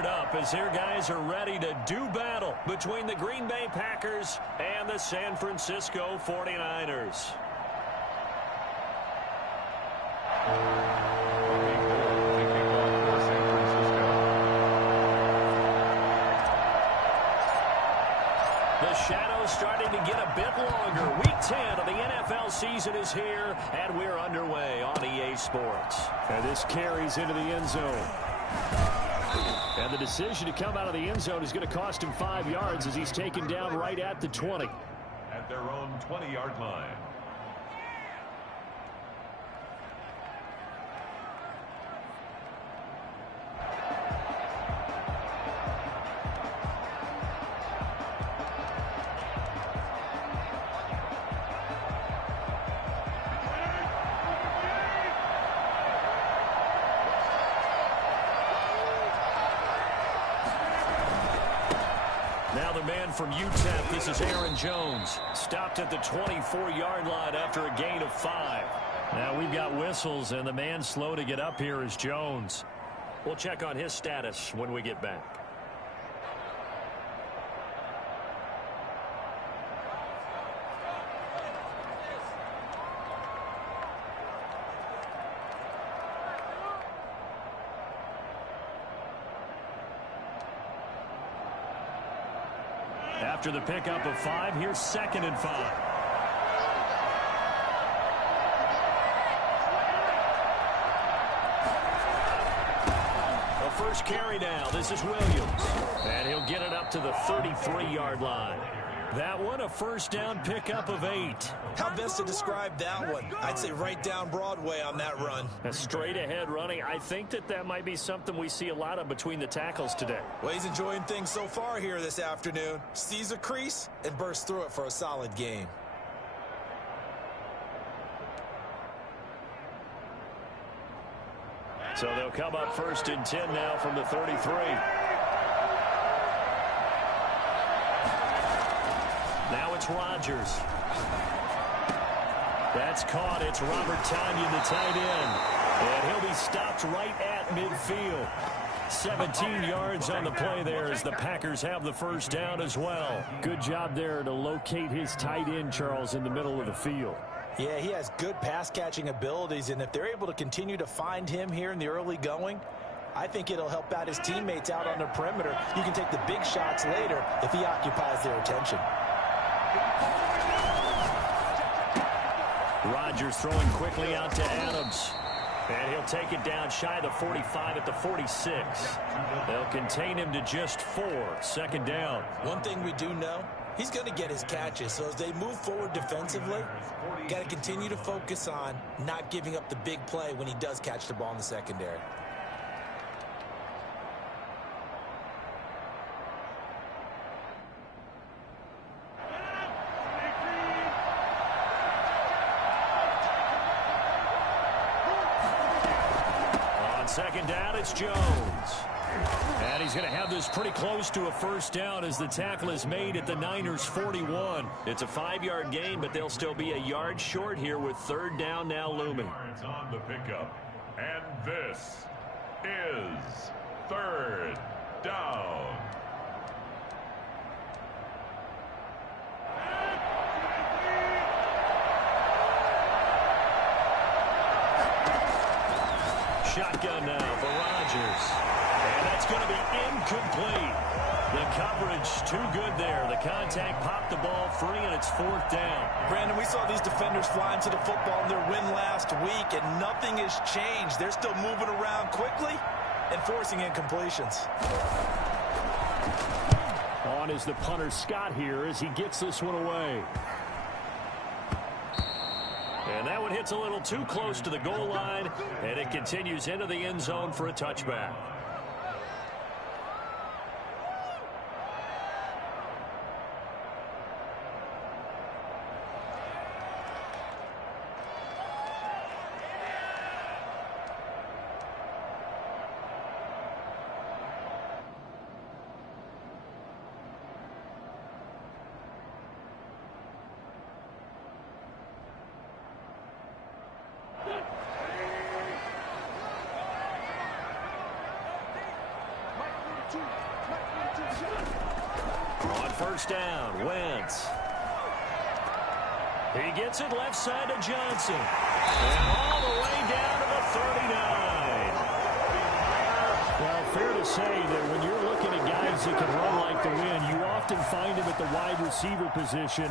fired up as their guys are ready to do battle between the Green Bay Packers and the San Francisco 49ers. The shadow's starting to get a bit longer. Week 10 of the NFL season is here, and we're underway on EA Sports. And this carries into the end zone. And the decision to come out of the end zone is going to cost him 5 yards as he's taken down right at the 20. At their own 20-yard line. Now the man from UTEP, this is Aaron Jones. Stopped at the 24-yard line after a gain of 5. Now we've got whistles, and the man slow to get up here is Jones. We'll check on his status when we get back. After the pickup of 5, here's 2nd and 5. The first carry now. This is Williams. And he'll get it up to the 33-yard line. That one, a first down pickup of 8. How best to describe that one? I'd say right down Broadway on that run. A straight ahead running. I think that might be something we see a lot of between the tackles today. Well, he's enjoying things so far here this afternoon. Sees a crease and bursts through it for a solid gain. So they'll come up 1st and 10 now from the 33. Now it's Rodgers. That's caught. It's Robert Tonyan, the tight end. And he'll be stopped right at midfield. 17 yards on the play there as the Packers have the first down as well. Good job there to locate his tight end, Charles, in the middle of the field. Yeah, he has good pass-catching abilities, and if they're able to continue to find him here in the early going, I think it'll help out his teammates out on the perimeter. You can take the big shots later if he occupies their attention. Rodgers throwing quickly out to Adams. And he'll take it down shy of the 45 at the 46. They'll contain him to just 4. 2nd down. One thing we do know, he's going to get his catches. So as they move forward defensively, got to continue to focus on not giving up the big play when he does catch the ball in the secondary. On 2nd down, it's Jones. And he's going to have this pretty close to a first down as the tackle is made at the Niners' 41. It's a 5-yard gain, but they'll still be a yard short here with 3rd down now looming. Yards on the pickup. And this is 3rd down. Shotgun now for Rodgers. And that's going to be incomplete. The coverage too good there. The contact popped the ball free, and it's 4th down. Brandon, we saw these defenders flying to the football in their win last week, and nothing has changed. They're still moving around quickly and forcing incompletions. On is the punter Scott here as he gets this one away. And that one hits a little too close to the goal line, and it continues into the end zone for a touchback. On first down, Wentz. He gets it left side to Johnson. And all the way down to the 39. Well, fair to say that when you're looking at guys that can run like the wind, you often find him at the wide receiver position,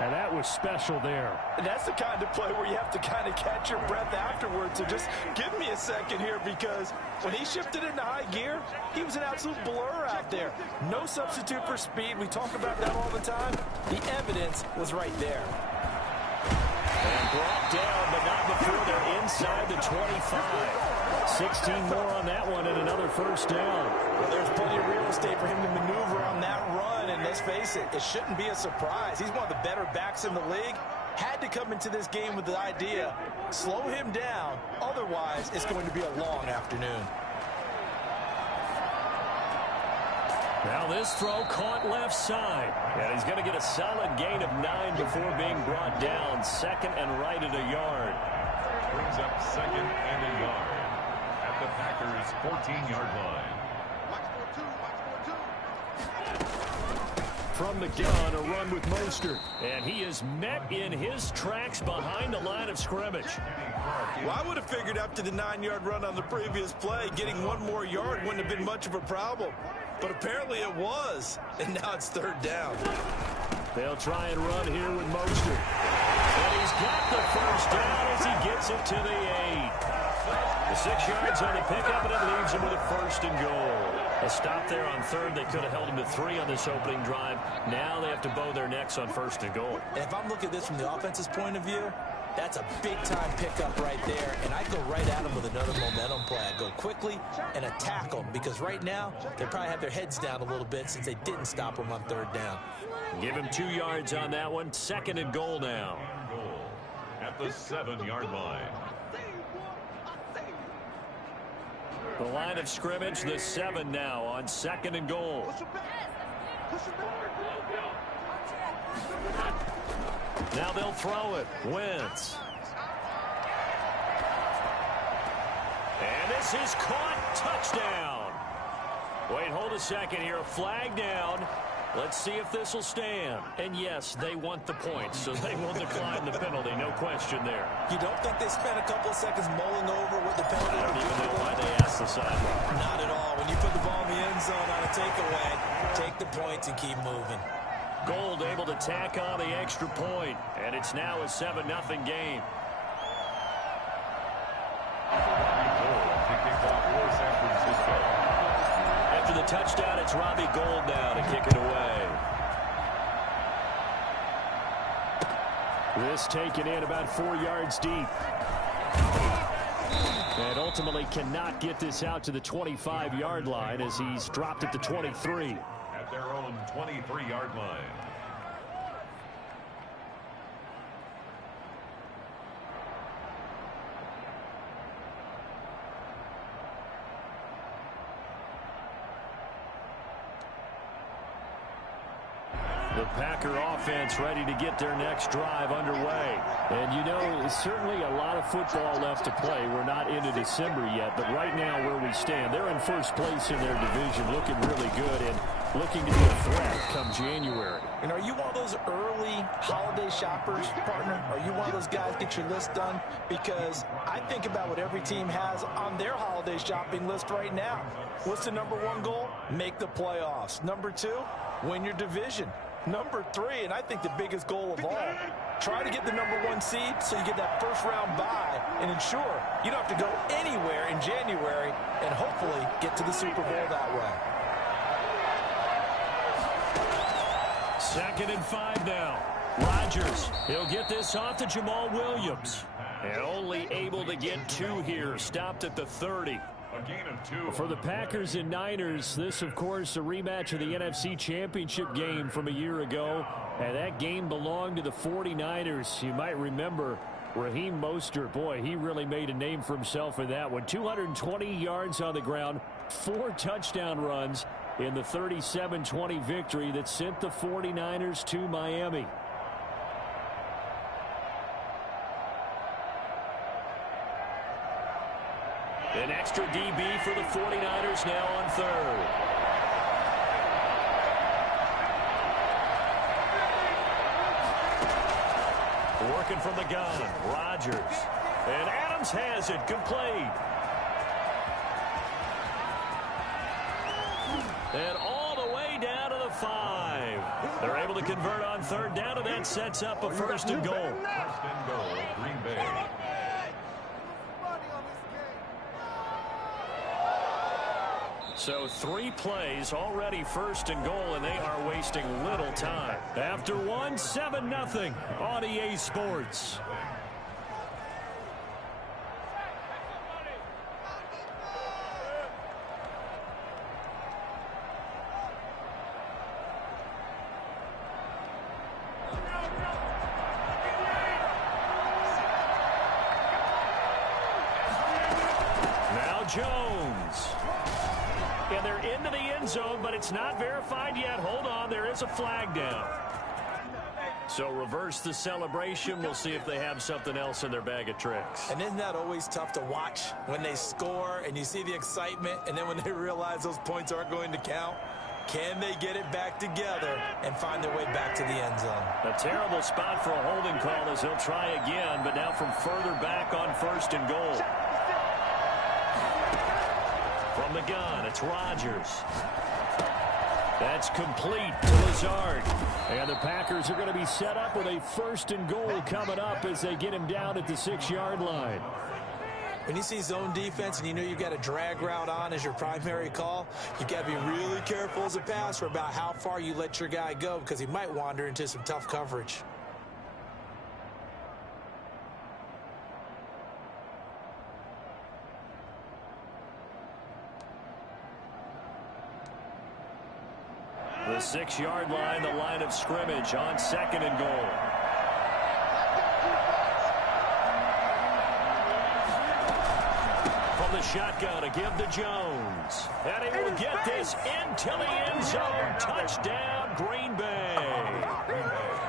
and that was special there. And that's the kind of play where you have to kind of catch your breath afterwards. So just give me a second here, because when he shifted into high gear, he was an absolute blur out there. No substitute for speed. We talk about that all the time. The evidence was right there. And brought down, but not before they're inside the 25. 16 more on that one and another first down. Well, there's plenty of real estate for him to maneuver on that run, and let's face it, it shouldn't be a surprise. He's one of the better backs in the league. Had to come into this game with the idea, slow him down, otherwise it's going to be a long afternoon. Now this throw caught left side. And he's going to get a solid gain of 9 before being brought down. Second and right at a yard. Brings up second and a yard at the Packers' 14-yard line. From the gun, a run with Mostert. And he is met in his tracks behind the line of scrimmage. Well, I would have figured after the 9-yard run on the previous play, getting one more yard wouldn't have been much of a problem. But apparently it was, and now it's third down. They'll try and run here with Mostert. And he's got the first down as he gets it to the 8. The 6 yards on the pickup, and it leaves him with a first and goal. A stop there on third. They could have held him to 3 on this opening drive. Now they have to bow their necks on first and goal. And if I'm looking at this from the offense's point of view, that's a big-time pickup right there, and I go right at him with another momentum play. I go quickly and attack them, because right now they probably have their heads down a little bit since they didn't stop him on third down. Give him 2 yards on that one. Second and goal now. Goal at the 7-yard line. The line of scrimmage, the 7 now on second and goal. Now they'll throw it. Wentz. And this is caught. Touchdown. Wait, hold a second here. A flag down. Let's see if this will stand. And yes, they want the points, so they will decline the penalty. No question there. You don't think they spent a couple of seconds mulling over what the penalty I don't would even be? know why they asked the sideline. Not at all. When you put the ball in the end zone on a takeaway, take the points and keep moving. Gold able to tack on the extra point, and it's now a 7-0 game. After the touchdown, it's Robbie Gould now to kick it away. This taken in about 4 yards deep. And ultimately cannot get this out to the 25-yard line as he's dropped at the 23. At their own 23-yard line. The Packer offense ready to get their next drive underway. And you know, certainly a lot of football left to play. We're not into December yet, but right now where we stand, they're in first place in their division, looking really good and looking to be a threat come January. And are you one of those early holiday shoppers, partner? Are you one of those guys get your list done? Because I think about what every team has on their holiday shopping list right now. What's the number 1 goal? Make the playoffs. Number 2, win your division. Number 3, and I think the biggest goal of all, try to get the number 1 seed so you get that first-round bye and ensure you don't have to go anywhere in January and hopefully get to the Super Bowl that way. 2nd and 5 now. Rodgers, he'll get this off to Jamal Williams. And only able to get 2 here, stopped at the 30. A gain of 2. For the Packers and Niners, this, of course, a rematch of the NFC Championship game from a year ago. And that game belonged to the 49ers. You might remember Raheem Mostert. Boy, he really made a name for himself in that one. 220 yards on the ground, 4 touchdown runs in the 37-20 victory that sent the 49ers to Miami. An extra DB for the 49ers now on third. Working from the gun, Rodgers. And Adams has it, complete. And all the way down to the 5. They're able to convert on third down, and that sets up a first and goal. First and goal, Green Bay. So 3 plays, already first and goal, and they are wasting little time. After 1, 7-0 on EA Sports. Now Jones. And they're into the end zone, but it's not verified yet. Hold on, there is a flag down. So reverse the celebration. We'll see if they have something else in their bag of tricks. And isn't that always tough to watch when they score and you see the excitement, and then when they realize those points aren't going to count? Can they get it back together and find their way back to the end zone? A terrible spot for a holding call as he'll try again, but now from further back on first and goal. From the gun, it's Rodgers. That's complete to Lazard. And the Packers are going to be set up with a first and goal coming up as they get him down at the 6-yard line. When you see zone defense and you know you've got a drag route on as your primary call, you've got to be really careful as a passer about how far you let your guy go, because he might wander into some tough coverage. The 6-yard line, the line of scrimmage on second and goal. From the shotgun, a give to Jones. And he will get this into the end zone. Touchdown, Green Bay.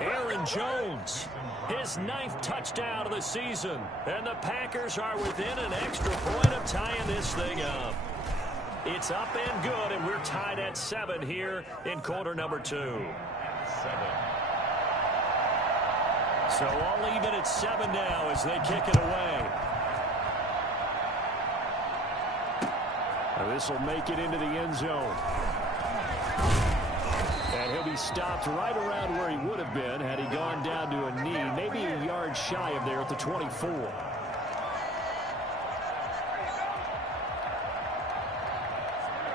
Aaron Jones, his 9th touchdown of the season. And the Packers are within an extra point of tying this thing up. It's up and good, and we're tied at 7 here in quarter number 2. 7. So all even at 7 now as they kick it away. This will make it into the end zone. And he'll be stopped right around where he would have been had he gone down to a knee, maybe a yard shy of there at the 24.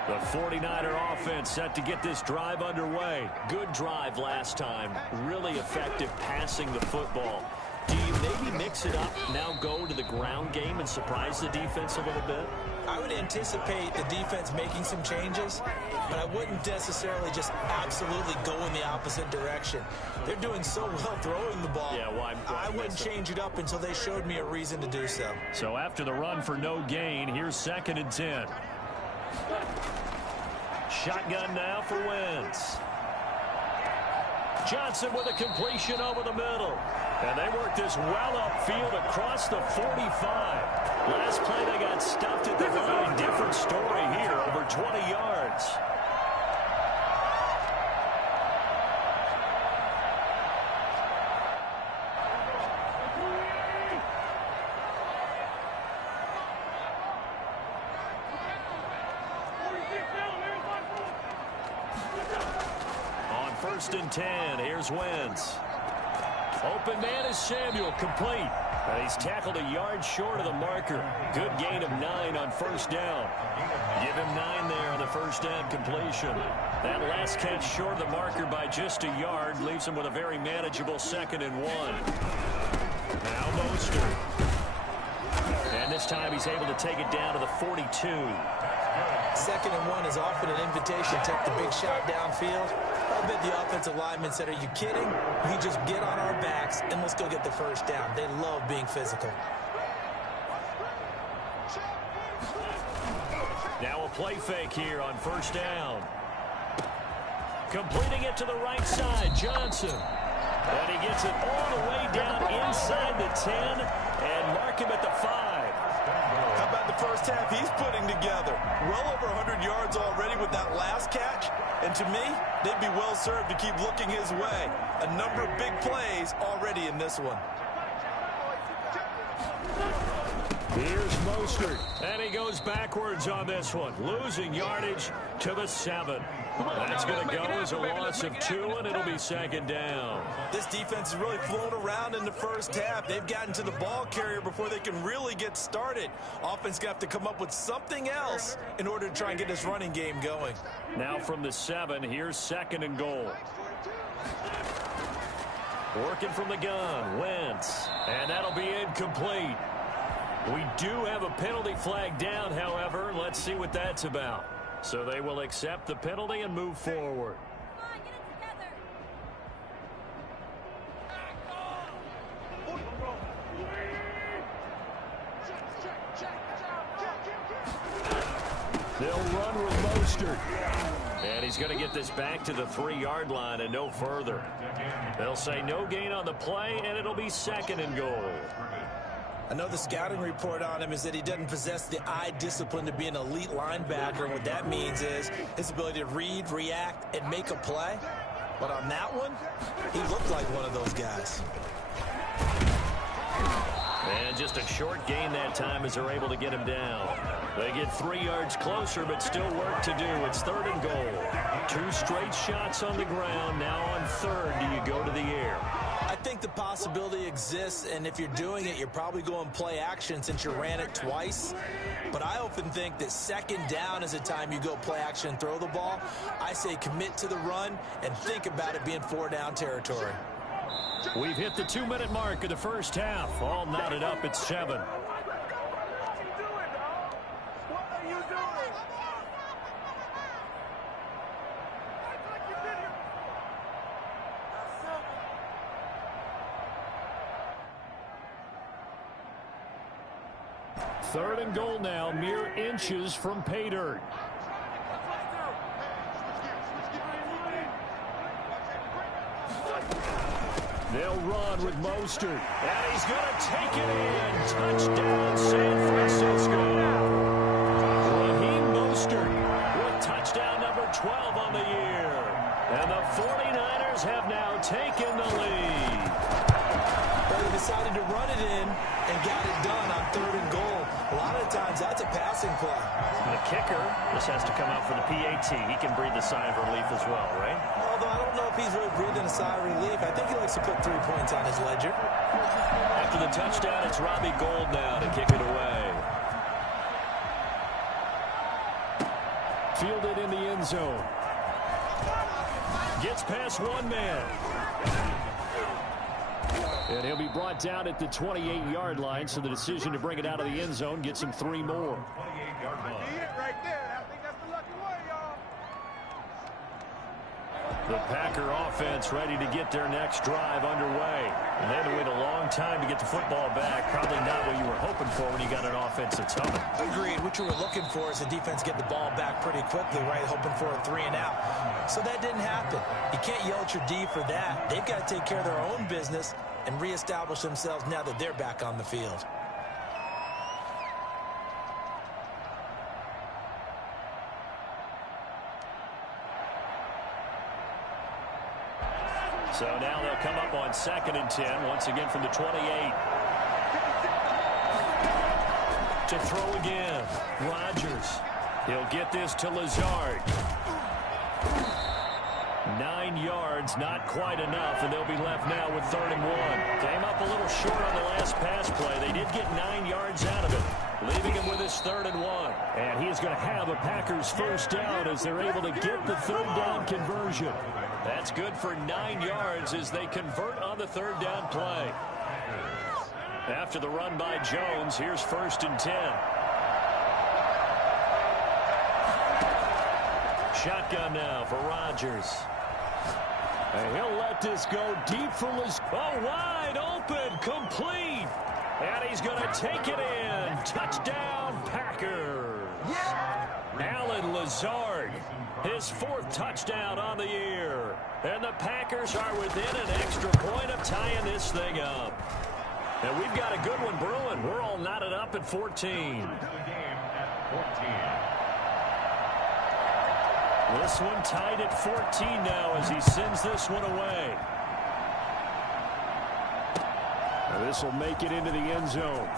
The 49er offense set to get this drive underway. Good drive last time. Really effective passing the football. Do you maybe mix it up, now go to the ground game and surprise the defense a little bit? I would anticipate the defense making some changes, but I wouldn't necessarily just absolutely go in the opposite direction. They're doing so well throwing the ball. Yeah, well, I wouldn't change it up until they showed me a reason to do so. So after the run for no gain, here's 2nd and 10. Shotgun now for Wentz. Johnson with a completion over the middle. And they work this well upfield across the 45. Last play they got stuffed at the line. Different story here, over 20 yards. On 1st and 10, here's Wentz. Open man is Samuel, complete. And he's tackled a yard short of the marker. Good gain of 9 on first down. Give him 9 there on the first down completion. That last catch short of the marker by just a yard leaves him with a very manageable 2nd and 1. Now Mostert. And this time he's able to take it down to the 42. 2nd and 1 is often an invitation to take the big shot downfield. I bet the offensive linemen said, are you kidding? We just get on our backs and let's go get the first down. They love being physical. Now a play fake here on first down. Completing it to the right side, Johnson. And he gets it all the way down inside the 10 and mark him at the 5. How about the first half he's putting together? Well over 100 yards already with that last catch. And to me, they'd be well served to keep looking his way. A number of big plays already in this one. Here's Mostert. And he goes backwards on this one, losing yardage to the 7. That's going to go as a loss of 2, and it'll be second down. This defense is really flown around in the first half. They've gotten to the ball carrier before they can really get started. Offense got to come up with something else in order to try and get this running game going. Now from the 7, here's second and goal. Working from the gun, Wentz. And that'll be incomplete. We do have a penalty flag down, however. Let's see what that's about. So they will accept the penalty and move forward. They'll run with Mostert. And he's going to get this back to the 3-yard line and no further. They'll say no gain on the play, and it'll be second and goal. I know the scouting report on him is that he doesn't possess the eye discipline to be an elite linebacker. And what that means is his ability to read, react, and make a play. But on that one, he looked like one of those guys. And just a short gain that time as they're able to get him down. They get 3 yards closer, but still work to do. It's third and goal. 2 straight shots on the ground. Now on third, do you go to the air? I think the possibility exists, and if you're doing it, you're probably going play action since you ran it twice. But I often think that second down is a time you go play action and throw the ball. I say commit to the run and think about it being 4-down territory. We've hit the 2-minute mark of the first half. All knotted up at 7. Third and goal now, mere inches from pay dirt. They'll run with Mostert. And he's going to take it in. Touchdown, San Francisco. Raheem Mostert with touchdown number 12 on the year. And the 49ers have now taken the lead. Well, they decided to run it in and got it done on third and goal. A lot of times that's a passing play. The kicker, this has to come out for the PAT. He can breathe a sigh of relief as well, right? Although I don't know if he's really breathing a sigh of relief. I think he likes to put 3 points on his ledger. After the touchdown, it's Robbie Gould now to kick it away. Fielded in the end zone. Gets past one man. And he'll be brought down at the 28-yard line, so the decision to bring it out of the end zone gets him 3 more. The Packer offense ready to get their next drive underway. And they had to wait a long time to get the football back. Probably not what you were hoping for when you got an offense that's humming. Agreed. What you were looking for is the defense get the ball back pretty quickly, right? Hoping for a 3 and out. So that didn't happen. You can't yell at your D for that. They've got to take care of their own business and reestablish themselves now that they're back on the field. So now they'll come up on 2nd and 10, once again from the 28. To throw again, Rodgers. He'll get this to Lazard. 9 yards, not quite enough, and they'll be left now with 3rd and 1. Came up a little short on the last pass play. They did get 9 yards out of it, leaving him with his 3rd and 1. And he is going to have a Packers first down as they're able to get the 3rd down conversion. That's good for 9 yards as they convert on the 3rd down play. After the run by Jones, here's 1st and 10. Shotgun now for Rodgers. And he'll let this go deep for Lazard. Oh, wide open, complete. And he's going to take it in. Touchdown, Packers. Alan Lazard, his 4th touchdown on the year. And the Packers are within an extra point of tying this thing up. And we've got a good one brewing. We're all knotted up at 14. This one tied at 14 now as he sends this one away. This will make it into the end zone.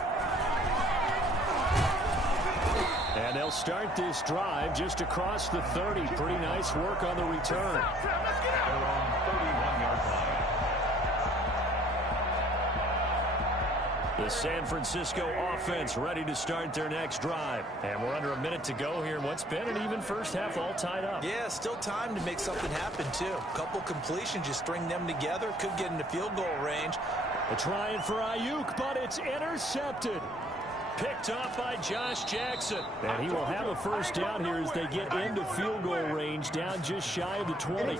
And they'll start this drive just across the 30. Pretty nice work on the return. They're on 31-yard line. The San Francisco offense ready to start their next drive. And we're under a minute to go here in what's been an even first half, all tied up. Yeah, still time to make something happen, too. A couple completions, just string them together. Could get into field goal range. They're trying for Ayuk, but it's intercepted. Picked off by Josh Jackson. And he will have a first down here as they get into field goal range, down just shy of the 20.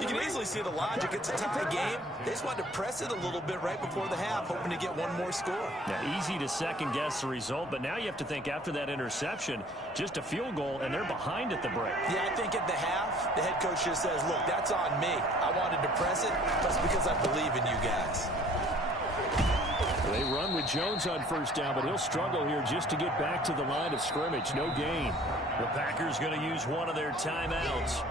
You can easily see the logic. It's a tie game. They just wanted to press it a little bit right before the half, hoping to get one more score. Now, easy to second-guess the result, but now you have to think after that interception, just a field goal, and they're behind at the break. Yeah, I think at the half, the head coach just says, look, that's on me. I wanted to press it, but it's because I believe in you guys. They run with Jones on first down, but he'll struggle here just to get back to the line of scrimmage. No gain. The Packers going to use one of their timeouts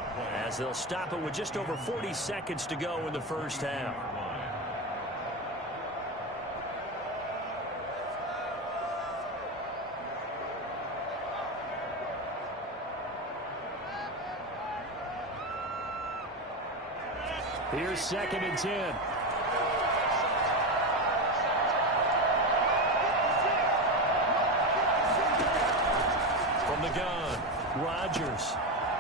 as they'll stop it with just over 40 seconds to go in the first half. Here's 2nd and 10. The gun. Rodgers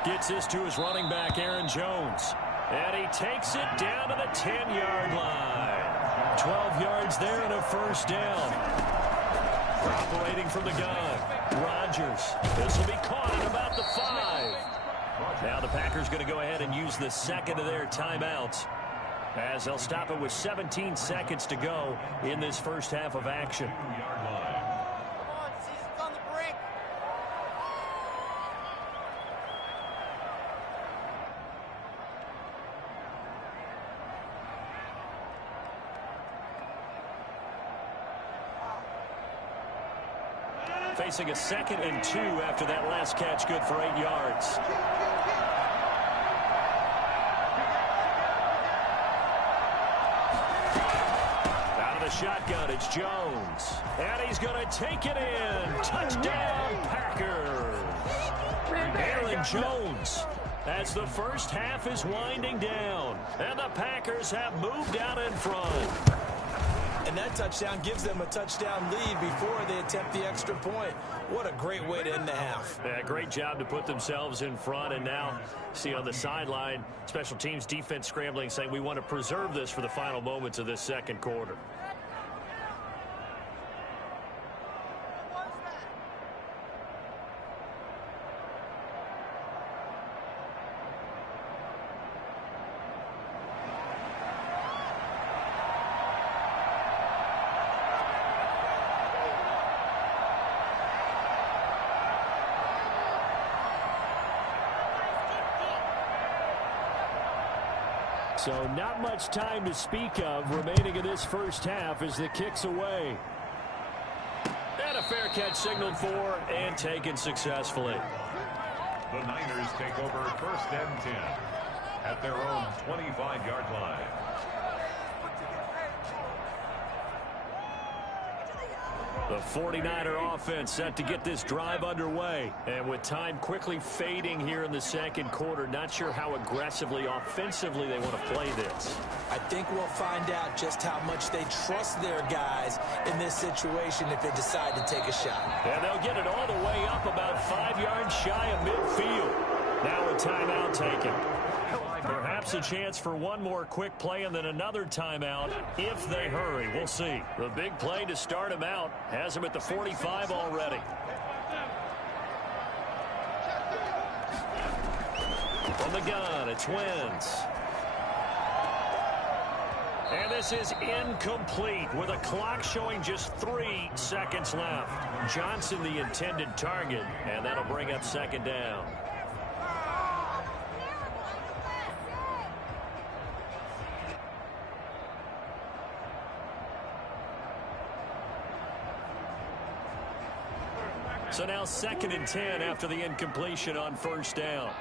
gets this to his running back, Aaron Jones. And he takes it down to the 10-yard line. 12 yards there and a first down. Operating from the gun. Rodgers. This will be caught at about the 5. Now the Packers going to go ahead and use the second of their timeouts as they'll stop it with 17 seconds to go in this first half of action. Facing a 2nd and 2 after that last catch, good for 8 yards. Out of the shotgun, it's Jones. And he's going to take it in. Touchdown, Packers. Aaron Jones. As the first half is winding down. And the Packers have moved out in front. And that touchdown gives them a touchdown lead before they attempt the extra point. What a great way to end the half. Yeah, great job to put themselves in front. And now, see on the sideline, special teams defense scrambling, saying we want to preserve this for the final moments of this second quarter. So not much time to speak of remaining in this first half as the kick's away. And a fair catch signaled for and taken successfully. The Niners take over 1st and 10 at their own 25-yard line. The 49er offense set to get this drive underway. And with time quickly fading here in the second quarter, not sure how aggressively, offensively they want to play this. I think we'll find out just how much they trust their guys in this situation if they decide to take a shot. And they'll get it all the way up about 5 yards shy of midfield. Now a timeout taken. Perhaps a chance for one more quick play and then another timeout if they hurry. We'll see. The big play to start him out has him at the 45 already. From the gun, it's Wentz. And this is incomplete with a clock showing just 3 seconds left. Johnson the intended target, and that'll bring up second down. So now 2nd and 10 after the incompletion on first down.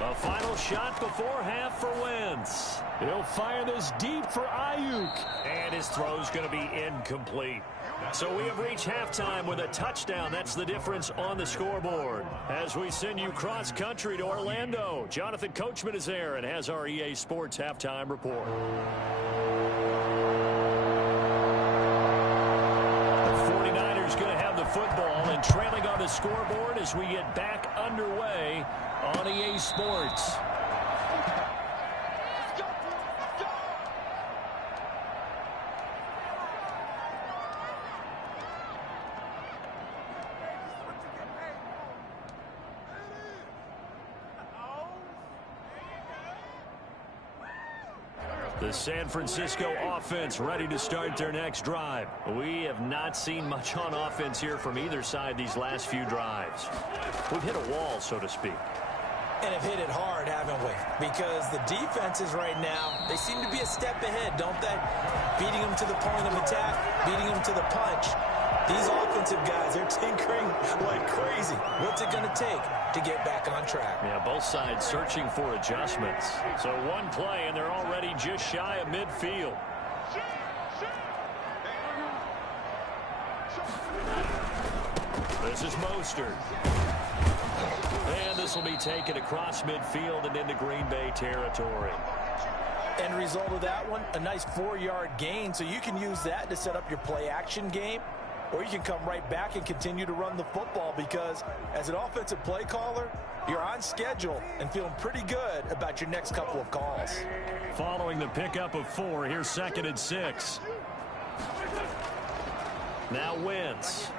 A final shot before half for Wentz. He'll fire this deep for Ayuk. And his throw's going to be incomplete. So we have reached halftime with a touchdown. That's the difference on the scoreboard. As we send you cross-country to Orlando, Jonathan Coachman is there and has our EA Sports halftime report. The 49ers going to have the football and trailing on the scoreboard as we get back underway on EA Sports. The San Francisco offense ready to start their next drive. We have not seen much on offense here from either side these last few drives. We've hit a wall, so to speak. And have hit it hard, haven't we? Because the defenses right now, they seem to be a step ahead, don't they? Beating them to the point of attack, beating them to the punch. These offensive guys, they're tinkering like crazy. What's it going to take to get back on track? Yeah, both sides searching for adjustments. So one play, and they're already just shy of midfield. This is Mostert. And this will be taken across midfield and into Green Bay territory. End result of that one, a nice 4-yard gain. So you can use that to set up your play-action game. Or you can come right back and continue to run the football because as an offensive play caller, you're on schedule and feeling pretty good about your next couple of calls. Following the pickup of 4, here's 2nd and 6. Now Wentz.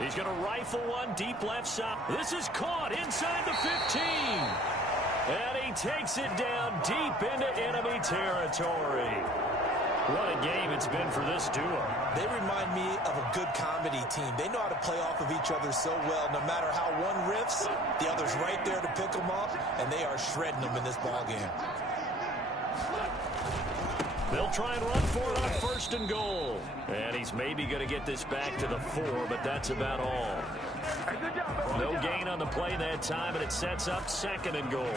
He's going to rifle one deep left side. This is caught inside the 15. And he takes it down deep into enemy territory. What a game it's been for this duo. They remind me of a good comedy team. They know how to play off of each other so well. No matter how one riffs, the other's right there to pick them up, and they are shredding them in this ballgame. They'll try and run for it on 1st and goal. And he's maybe going to get this back to the 4, but that's about all. No gain on the play that time, and it sets up 2nd and goal.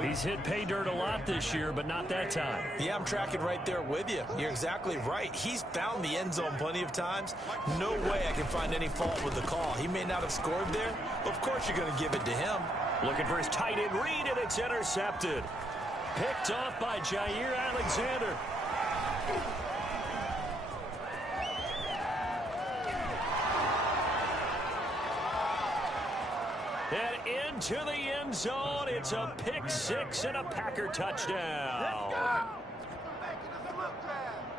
He's hit pay dirt a lot this year, but not that time. Yeah, I'm tracking right there with you. You're exactly right. He's found the end zone plenty of times. No way I can find any fault with the call. He may not have scored there, but of course you're going to give it to him. Looking for his tight end read, and it's intercepted. Picked off by Jair Alexander. And into the end zone, it's a pick 6 and a Packer touchdown.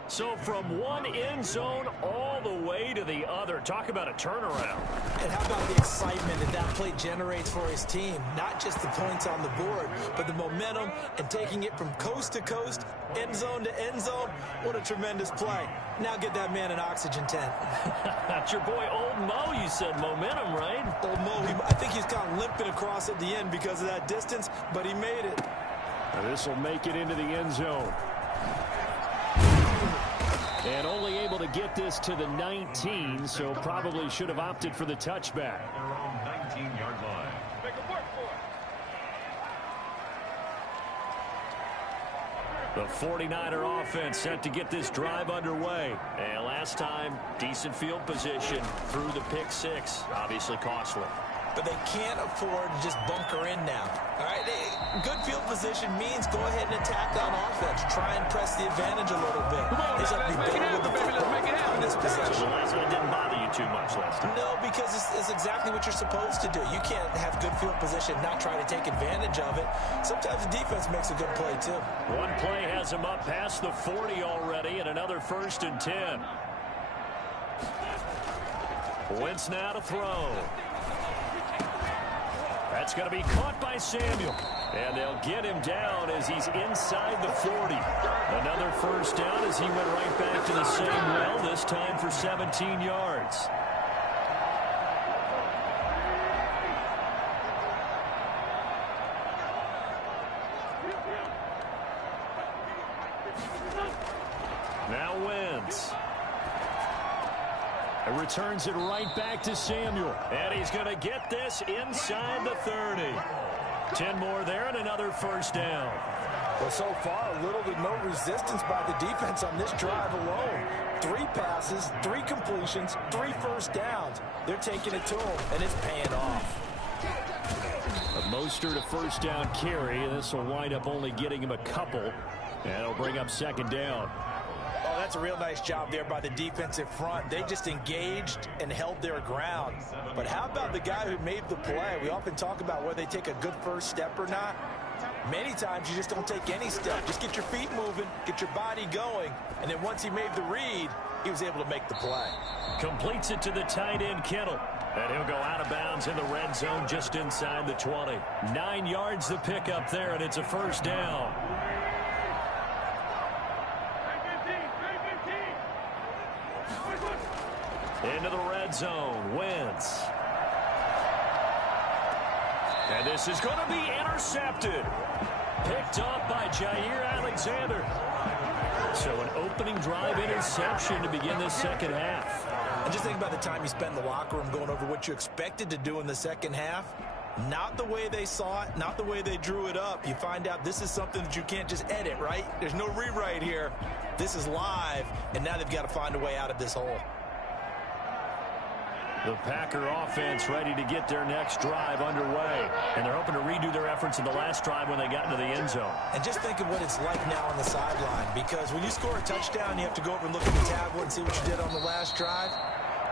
So from one end zone all the way to the other. Talk about a turnaround. And how about the excitement that play generates for his team? Not just the points on the board, but the momentum and taking it from coast to coast, end zone to end zone. What a tremendous play. Now get that man an oxygen tent. That's your boy Old Mo. You said momentum, right? Old Mo, I think he's kind of limping across at the end because of that distance, but he made it. This will make it into the end zone. And only able to get this to the 19, so probably should have opted for the touchback. At their own 19-yard line. Make them work for it. The 49er offense set to get this drive underway. And last time, decent field position through the pick 6. Obviously costly. But they can't afford to just bunker in now. All right, good field position means go ahead and attack on offense. Try and press the advantage a little bit. They just have to be better with the football on this possession. The last one didn't bother you too much last time. No, because it's exactly what you're supposed to do. You can't have good field position, not try to take advantage of it. Sometimes the defense makes a good play, too. One play has him up past the 40 already, and another 1st and 10. Wentz now to throw. That's going to be caught by Samuel. And they'll get him down as he's inside the 40. Another 1st down as he went right back to the same well, this time for 17 yards. Now Wentz. And returns it right back to Samuel. And he's going to get this inside the 30. 10 more there and another 1st down. Well, so far, little to no resistance by the defense on this drive alone. 3 passes, 3 completions, 3 first downs. They're taking it to him, and it's paying off. A Mostert a first down carry, and this will wind up only getting him a couple. And it'll bring up second down. Oh, that's a real nice job there by the defensive front. They just engaged and held their ground. But how about the guy who made the play? We often talk about whether they take a good first step or not. Many times you just don't take any step. Just get your feet moving, get your body going, and then once he made the read, he was able to make the play. Completes it to the tight end, Kittle. And he'll go out of bounds in the red zone just inside the 20. 9 yards to pick up there, and it's a first down. Into the red zone, Wentz. And this is going to be intercepted. Picked off by Jair Alexander. So an opening drive interception to begin this second half. And just think about the time you spent in the locker room going over what you expected to do in the second half. Not the way they saw it, not the way they drew it up. You find out this is something that you can't just edit, right? There's no rewrite here. This is live, and now they've got to find a way out of this hole. The Packer offense ready to get their next drive underway. And they're hoping to redo their efforts in the last drive when they got into the end zone. And just think of what it's like now on the sideline. Because when you score a touchdown, you have to go over and look at the tablet and see what you did on the last drive.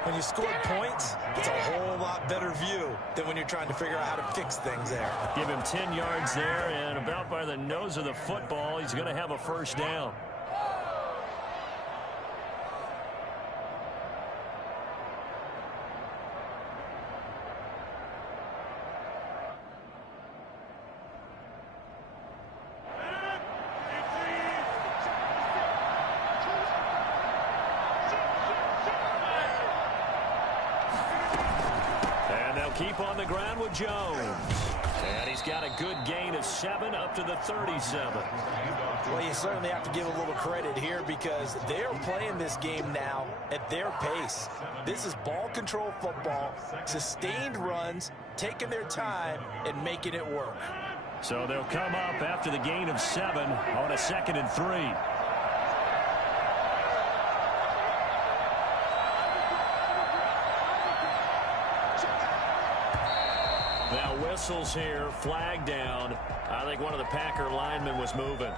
When you scored points, it's a whole lot better view than when you're trying to figure out how to fix things there. Give him 10 yards there, and about by the nose of the football, he's going to have a first down. Keep on the ground with Jones. And he's got a good gain of 7 up to the 37. Well, you certainly have to give a little credit here because they're playing this game now at their pace. This is ball control football, sustained runs, taking their time and making it work. So they'll come up after the gain of 7 on a 2nd and 3. Now whistles here, flag down. I think one of the Packer linemen was moving.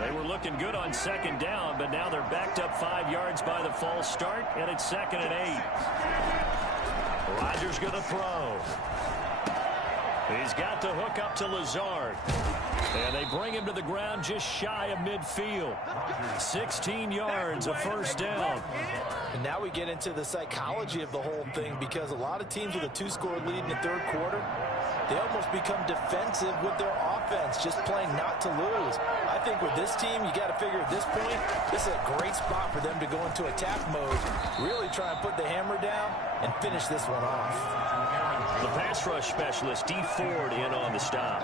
They were looking good on 2nd down, but now they're backed up 5 yards by the false start, and it's 2nd and 8. Rodgers going to throw. He's got the hook up to Lazard. And they bring him to the ground just shy of midfield. 16 yards, a first down. And now we get into the psychology of the whole thing because a lot of teams with a 2-score lead in the 3rd quarter, they almost become defensive with their offense, just playing not to lose. I think with this team, you got to figure at this point, this is a great spot for them to go into attack mode, really try and put the hammer down and finish this one off. The pass rush specialist, D. Ford, in on the stop.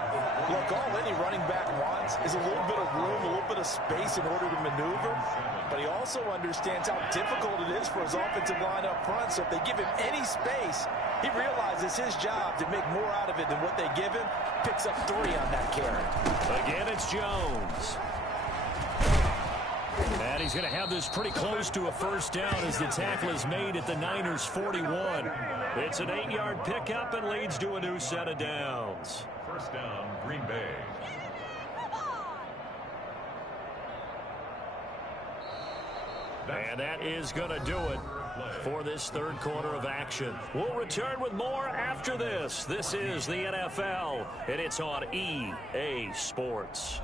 Look, all any running back wants is a little bit of room, a little bit of space in order to maneuver, but he also understands how difficult it is for his offensive line up front, so if they give him any space, he realizes his job to make more out of it than what they give him, picks up 3 on that carry. Again, it's Jones. And he's going to have this pretty close to a first down as the tackle is made at the Niners' 41. It's an 8-yard pickup and leads to a new set of downs. First down, Green Bay. And that is going to do it for this 3rd quarter of action. We'll return with more after this. This is the NFL, and it's on EA Sports.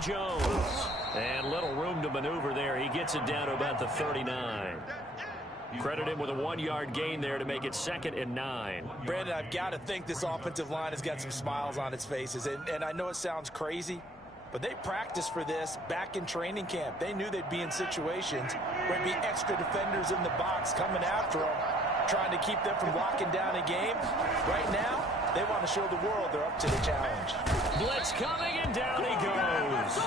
Jones. And little room to maneuver there. He gets it down to about the 39. Credit him with a 1-yard gain there to make it 2nd and 9. Brandon, I've got to think this offensive line has got some smiles on its faces. And I know it sounds crazy, but they practiced for this back in training camp. They knew they'd be in situations where there'd be extra defenders in the box coming after them, trying to keep them from locking down a game. Right now, they want to show the world they're up to the challenge. Blitz coming, and down he goes.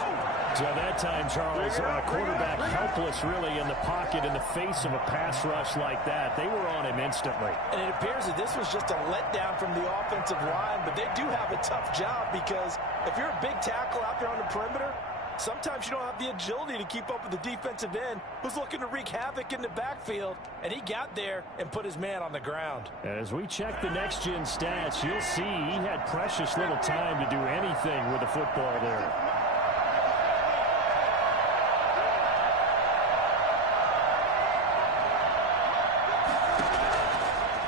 So that time, Charles, quarterback helpless really in the pocket in the face of a pass rush like that. They were on him instantly. And it appears that this was just a letdown from the offensive line, but they do have a tough job because if you're a big tackle out there on the perimeter, sometimes you don't have the agility to keep up with the defensive end who's looking to wreak havoc in the backfield, and he got there and put his man on the ground. As we check the next-gen stats, you'll see he had precious little time to do anything with the football there.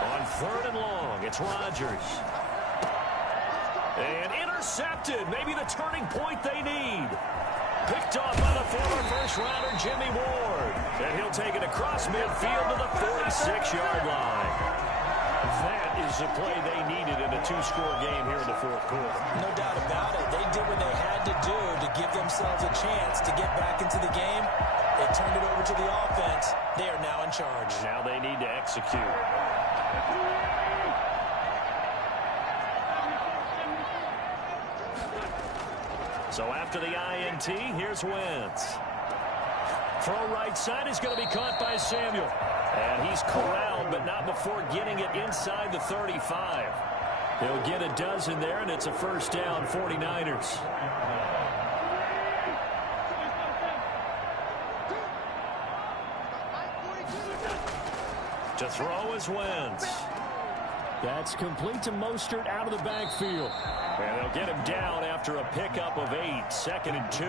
On 3rd and long, it's Rodgers. And intercepted, maybe the turning point they need. Picked off by the former first-rounder Jimmy Ward. And he'll take it across midfield to the 46-yard line. That is the play they needed in a 2-score game here in the 4th quarter. No doubt about it. They did what they had to do to give themselves a chance to get back into the game. They turned it over to the offense. They are now in charge. Now they need to execute. So after the INT, here's Wentz. Throw right side is going to be caught by Samuel. And he's corralled, but not before getting it inside the 35. He'll get a dozen there, and it's a 1st down, 49ers. To throw is Wentz. That's complete to Mostert out of the backfield. And they'll get him down after a pickup of 8, 2nd and 2.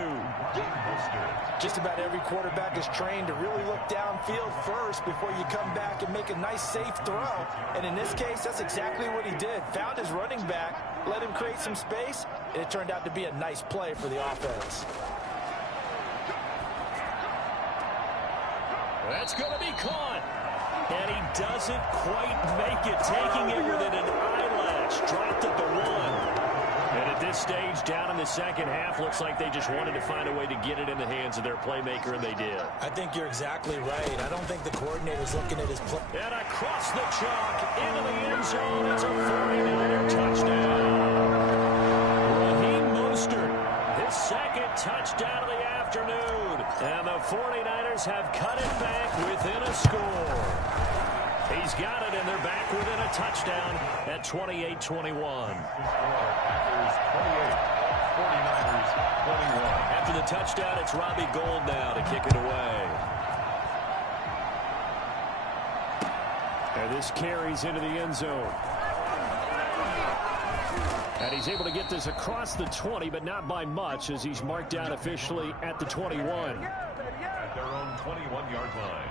Just about every quarterback is trained to really look downfield first before you come back and make a nice, safe throw. And in this case, that's exactly what he did. Found his running back, let him create some space, and it turned out to be a nice play for the offense. That's going to be caught. And he doesn't quite make it, taking it within an eyelash. Dropped at the 1. And at this stage, down in the 2nd half, looks like they just wanted to find a way to get it in the hands of their playmaker, and they did. I think you're exactly right. I don't think the coordinator's looking at his play. And across the chalk, into the end zone. It's a 49er touchdown. Raheem Mostert, his 2nd touchdown of the afternoon. And the 49ers have cut it back within a score. He's got it, and they're back within a touchdown at 28-21. Packers 28, 49ers 21. After the touchdown, it's Robbie Gould now to kick it away. And this carries into the end zone. And he's able to get this across the 20, but not by much, as he's marked down officially at the 21. At their own 21-yard line.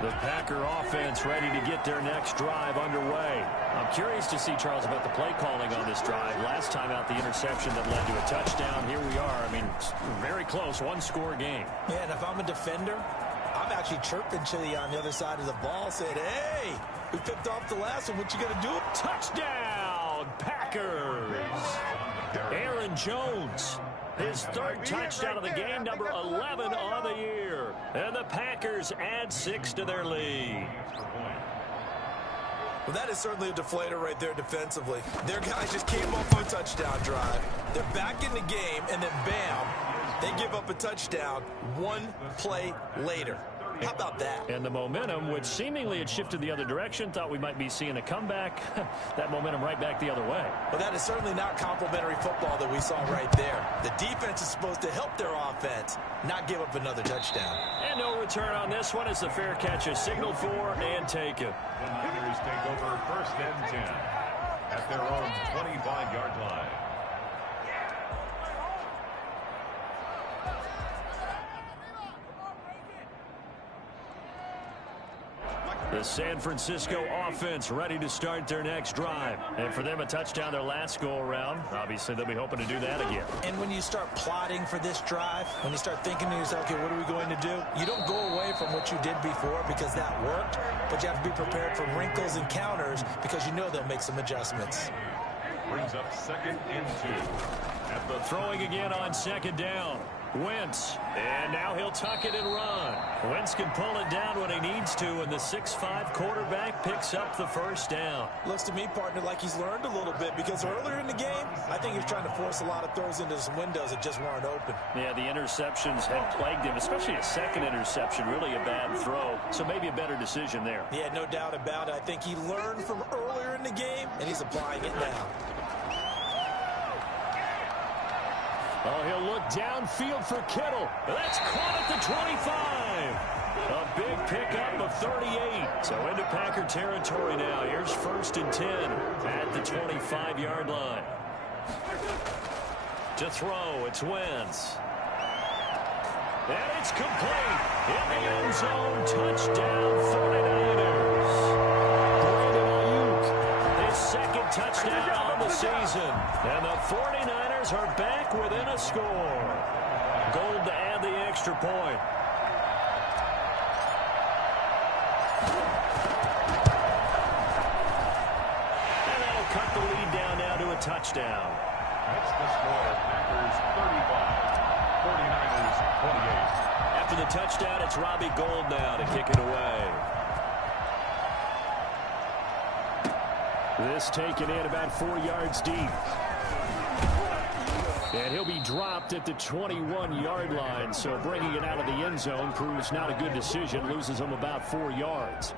The Packer offense ready to get their next drive underway. I'm curious to see, Charles, about the play calling on this drive. Last time out, the interception that led to a touchdown. Here we are. I mean, very close, 1-score game. Yeah, and if I'm a defender, I'm actually chirping Chili on the other side of the ball, saying, hey, we picked off the last one. What you going to do? Touchdown, Packers! Aaron Jones, his 3rd touchdown of the game, number 11 on the year. And the Packers add 6 to their lead. Well, that is certainly a deflator right there defensively. Their guys just came off of a touchdown drive. They're back in the game, and then bam, they give up a touchdown 1 play later. How about that? And the momentum, which seemingly had shifted the other direction, thought we might be seeing a comeback. That momentum right back the other way. Well, that is certainly not complimentary football that we saw right there. The defense is supposed to help their offense, not give up another touchdown. And no return on this one as the fair catch is signaled for and taken. The Niners take over 1st and 10 at their own 25-yard line. The San Francisco offense ready to start their next drive. And for them, a touchdown their last go-around. Obviously, they'll be hoping to do that again. And when you start plotting for this drive, when you start thinking to yourself, okay, what are we going to do? You don't go away from what you did before because that worked, but you have to be prepared for wrinkles and counters because you know they'll make some adjustments. Brings up 2nd and 2. At the throwing again on 2nd down. Wentz, and now he'll tuck it and run. Wentz can pull it down when he needs to, and the 6'5" quarterback picks up the first down. Looks to me, partner, like he's learned a little bit because earlier in the game, I think he was trying to force a lot of throws into some windows that just weren't open. Yeah, the interceptions had plagued him, especially a second interception, really a bad throw, so maybe a better decision there. Yeah, no doubt about it. I think he learned from earlier in the game, and he's applying it now. Oh, he'll look downfield for Kittle. That's caught at the 25. A big pickup of 38. So into Packer territory now. Here's 1st and 10 at the 25-yard line. To throw, it's Wentz. And it's complete. In the end zone, touchdown 49ers. Brandon Ayuk. His 2nd touchdown on the season. And the 49ers are back within a score. Gold to add the extra point. And that'll cut the lead down now to a touchdown. That's the score. Packers 35, 49ers 28. After the touchdown, it's Robbie Gould now to kick it away. This taken in about 4 yards deep. And he'll be dropped at the 21-yard line, so bringing it out of the end zone proves not a good decision, loses him about 4 yards.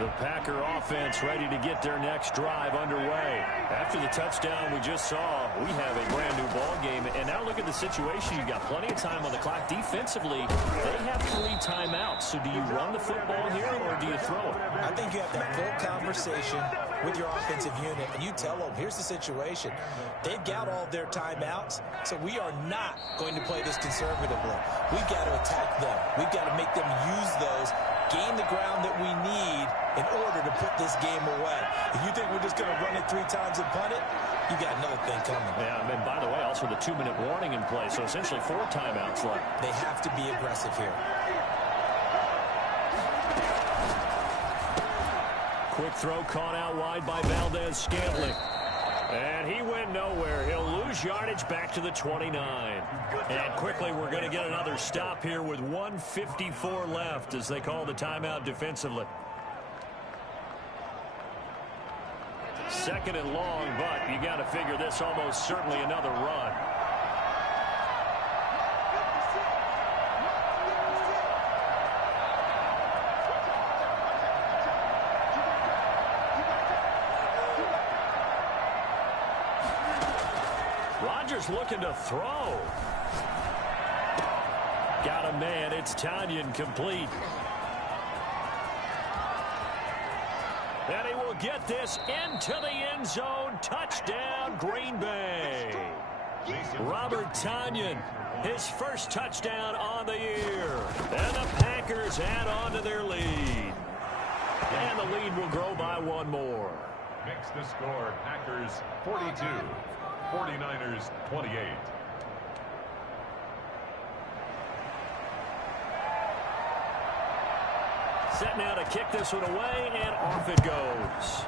The Packer offense ready to get their next drive underway. After the touchdown we just saw, we have a brand new ball game. And now look at the situation. You've got plenty of time on the clock. Defensively, they have 3 timeouts. So do you run the football here or do you throw it? I think you have that full conversation with your offensive unit, and you tell them, here's the situation. They've got all their timeouts, so we are not going to play this conservatively. We've got to attack them. We've got to make them use those, gain the ground that we need in order to put this game away. If you think we're just going to run it 3 times and punt it, you got another thing coming. Yeah, and by the way, also the 2-minute warning in play, so essentially 4 timeouts left. They have to be aggressive here. Quick throw caught out wide by Valdez-Scantling. And he went nowhere. He'll lose yardage back to the 29. And quickly we're going to get another stop here with 1:54 left as they call the timeout defensively. 2nd and long, but you got to figure this almost certainly another run. Rodgers looking to throw. Got a man. It's Tanyan complete. And he will get this into the end zone. Touchdown, Green Bay. Robert Tanyan, his first touchdown on the year. And the Packers add on to their lead. And the lead will grow by 1 more. Makes the score Packers 42, 49ers 28. Set now to kick this one away, and off it goes.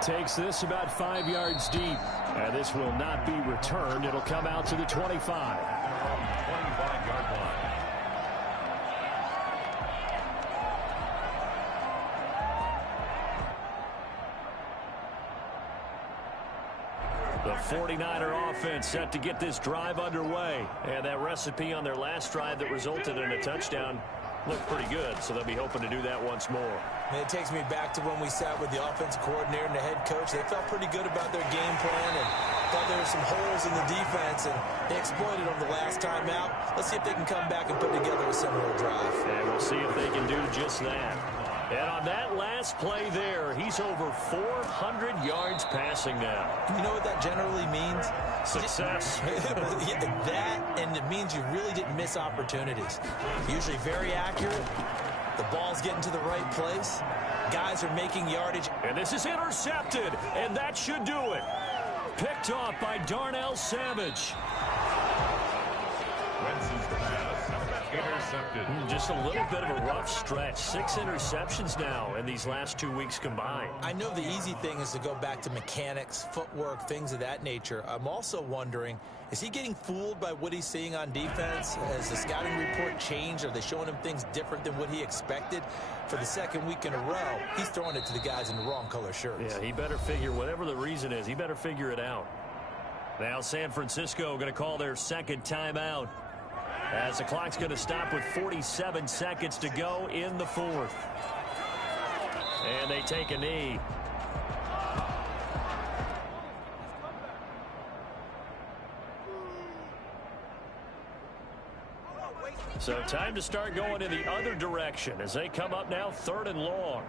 Takes this about 5 yards deep. And this will not be returned. It'll come out to the 25. 25-yard line. The 49er offense set to get this drive underway. And that recipe on their last drive that resulted in a touchdown looked pretty good, so they'll be hoping to do that once more. And it takes me back to when we sat with the offensive coordinator and the head coach. They felt pretty good about their game plan and thought there were some holes in the defense, and they exploited them the last time out. Let's see if they can come back and put together a similar drive. And we'll see if they can do just that. And on that last play there, he's over 400 yards passing now. You know what that generally means? Success. That, and it means you really didn't miss opportunities. Usually very accurate. The ball's getting to the right place. Guys are making yardage. And this is intercepted, and that should do it. Picked off by Darnell Savage. Wentz's pass intercepted. Just a little bit of a rough stretch. 6 interceptions now in these last 2 weeks combined. I know the easy thing is to go back to mechanics, footwork, things of that nature. I'm also wondering, is he getting fooled by what he's seeing on defense? Has the scouting report changed? Are they showing him things different than what he expected? For the second week in a row, he's throwing it to the guys in the wrong color shirts. Yeah, he better figure, whatever the reason is, he better figure it out. Now San Francisco going to call their second timeout, as the clock's going to stop with 47 seconds to go in the fourth. And they take a knee. So time to start going in the other direction as they come up now 3rd and long.